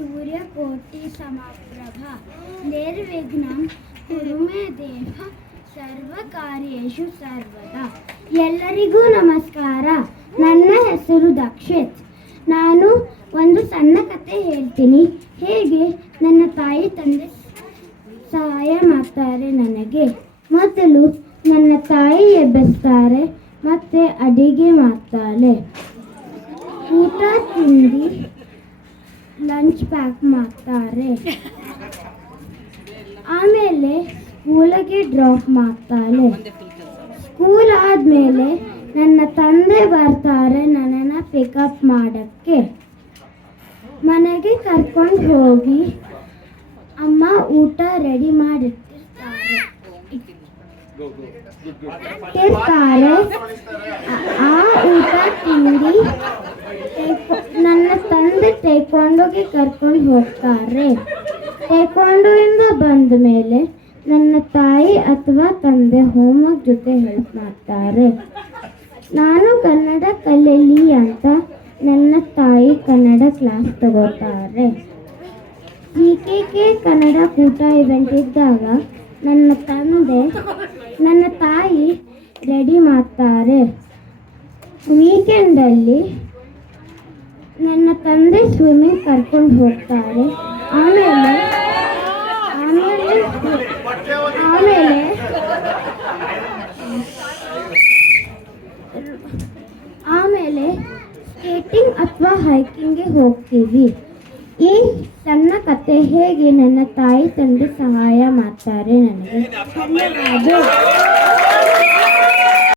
सूर्यकोटि समप्रभ निर्विघ्नं कुरु मे देव ಸರ್ವಕಾರ್ಯೇಷು ಸರ್ವದಾ. ಎಲ್ಲರಿಗೂ ನಮಸ್ಕಾರ. ನನ್ನ ಹೆಸರು ದಕ್ಷಿತ್. ನಾನು ಒಂದು ಸಣ್ಣ ಕತೆ ಹೇಳ್ತೀನಿ. ಹೇಗೆ ನನ್ನ ತಾಯಿ ತಂದೆ ಸಹಾಯ ಮಾಡ್ತಾರೆ ನನಗೆ. ಮೊದಲು ನನ್ನ ತಾಯಿ ಎಬ್ಬಿಸ್ತಾರೆ, ಮತ್ತೆ ಅಡಿಗೆ ಮಾಡ್ತಾಳೆ, ಊಟ ತಿಂಡಿ ಲಂಚ್ ಪ್ಯಾಕ್ ಮಾಡ್ತಾರೆ, ಆಮೇಲೆ ಸ್ಕೂಲಿಗೆ ಡ್ರಾಪ್ ಮಾಡ್ತಾಳೆ. ಸ್ಕೂಲ್ ಆದಮೇಲೆ ನನ್ನ ತಂದೆ ಬರ್ತಾರೆ ನನ್ನನ್ನು ಪಿಕಪ್ ಮಾಡೋಕ್ಕೆ. ಮನೆಗೆ ಕರ್ಕೊಂಡು ಹೋಗಿ ಅಮ್ಮ ಊಟ ರೆಡಿ ಮಾಡಿರ್ತಾರೆ. ಆ ಊಟ ತಿಂಡಿ ನನ್ನ ತಂದೆ ಟೇಕ್ವಾಂಡೋಗೆ ಕರ್ಕೊಂಡು ಹೋಗ್ತಾರೆ. ಟೇಕ್ವಾಂಡೋಯಿಂದ ಬಂದ ಮೇಲೆ ನನ್ನ ತಾಯಿ ಅಥವಾ ತಂದೆ ಹೋಮ್ವರ್ಕ್ ಜೊತೆ ಹೆಲ್ಪ್ ಮಾಡ್ತಾರೆ. ನಾನು ಕನ್ನಡ ಕಲೀಲಿ ಅಂತ ನನ್ನ ತಾಯಿ ಕನ್ನಡ ಕ್ಲಾಸ್ ತಗೋತಾರೆ. GKK ಕನ್ನಡ ಕೂಟ ಇವೆಂಟ್ ಇದ್ದಾಗ ನನ್ನ ತಾಯಿ ರೆಡಿ ಮಾಡ್ತಾರೆ. ವೀಕೆಂಡಲ್ಲಿ ನನ್ನ ತಂದೆ ಸ್ವಿಮ್ಮಿಂಗ್ ಕರ್ಕೊಂಡು ಹೋಗ್ತಾರೆ. ಆಮೇಲೆ ಸ್ಕೇಟಿಂಗ್ ಅಥವಾ ಹೈಕಿಂಗ್ಗೆ ಹೋಗ್ತೀವಿ. ಈ ಸಣ್ಣ ಕತೆ ಹೇಗೆ ನನ್ನ ತಾಯಿ ತಂದೆ ಸಹಾಯ ಮಾಡ್ತಾರೆ ನನಗೆ. ಧನ್ಯವಾದ.